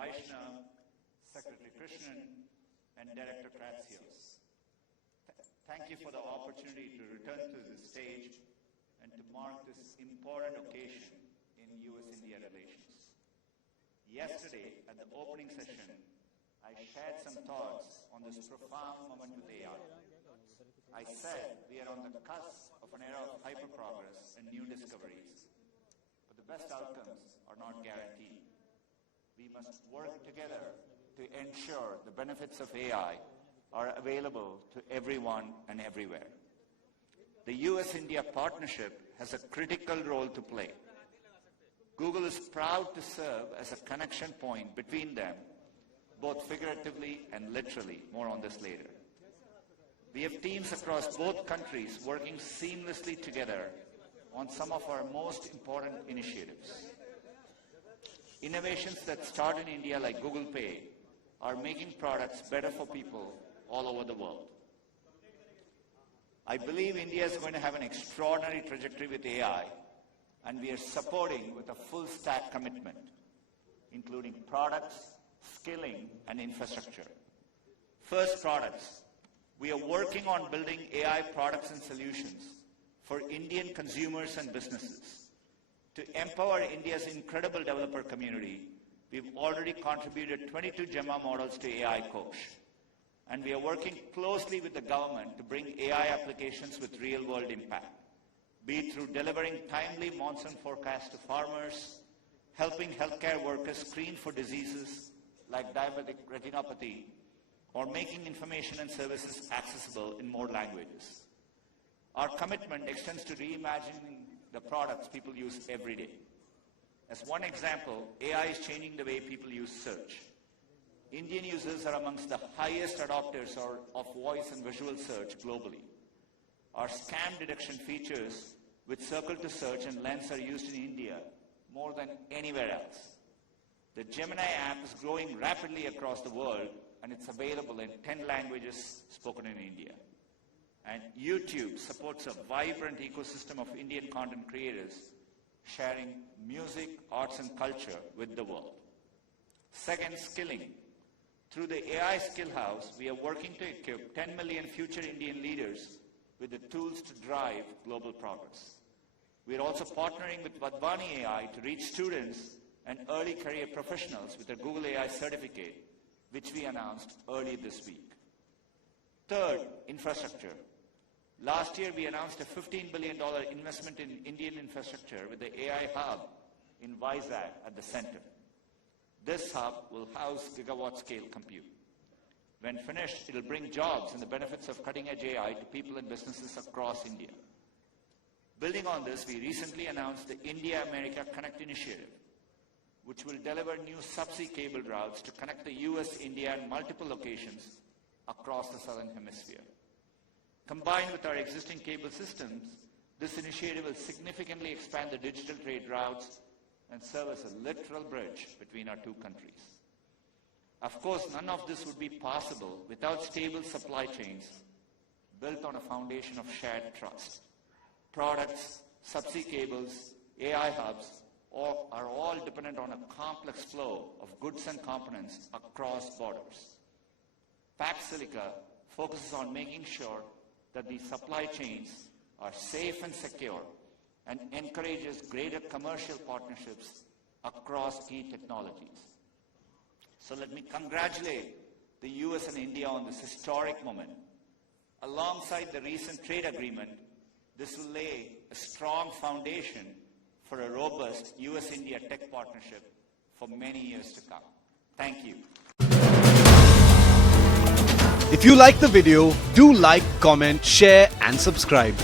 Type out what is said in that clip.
Vaishnav, Secretary Krishnan, and Director Kratsios. Thank you for the opportunity to return to this stage and to mark this important occasion in US-India relations. Yesterday, at the opening session, I shared some thoughts on this profound moment with AI. I said we are on the cusp of an era of hyper-progress and new discoveries, but the best outcomes are not guaranteed. We must work together to ensure the benefits of AI are available to everyone and everywhere. The US-India partnership has a critical role to play. Google is proud to serve as a connection point between them, both figuratively and literally. More on this later. We have teams across both countries working seamlessly together on some of our most important initiatives. Innovations that start in India, like Google Pay, are making products better for people all over the world. I believe India is going to have an extraordinary trajectory with AI, and we are supporting with a full stack commitment, including products, skilling, and infrastructure. First, products. We are working on building AI products and solutions for Indian consumers and businesses. To empower India's incredible developer community, we've already contributed 22 Gemma models to AI Kosh. And we are working closely with the government to bring AI applications with real-world impact, be it through delivering timely monsoon forecasts to farmers, helping healthcare workers screen for diseases like diabetic retinopathy, or making information and services accessible in more languages. Our commitment extends to reimagining the products people use every day. As one example, AI is changing the way people use search. Indian users are amongst the highest adopters of voice and visual search globally. Our scam detection features with Circle to Search and Lens are used in India more than anywhere else. The Gemini app is growing rapidly across the world, and it's available in 10 languages spoken in India. And YouTube supports a vibrant ecosystem of Indian content creators sharing music, arts, and culture with the world. Second, skilling. Through the AI Skill House, we are working to equip 10 million future Indian leaders with the tools to drive global progress. We are also partnering with Vadvani AI to reach students and early career professionals with a Google AI certificate, which we announced early this week. Third, infrastructure. Last year, we announced a $15 billion investment in Indian infrastructure with the AI Hub in Vizag at the center. This hub will house gigawatt-scale compute. When finished, it will bring jobs and the benefits of cutting-edge AI to people and businesses across India. Building on this, we recently announced the India-America Connect initiative, which will deliver new subsea cable routes to connect the US, India, and multiple locations across the Southern Hemisphere. Combined with our existing cable systems, this initiative will significantly expand the digital trade routes and serve as a literal bridge between our two countries. Of course, none of this would be possible without stable supply chains built on a foundation of shared trust. Products, subsea cables, AI hubs are all dependent on a complex flow of goods and components across borders. Pax Silica focuses on making sure that these supply chains are safe and secure and encourages greater commercial partnerships across key technologies. So let me congratulate the US and India on this historic moment. Alongside the recent trade agreement, this will lay a strong foundation for a robust US-India tech partnership for many years to come. Thank you. If you like the video, do like, comment, share and subscribe.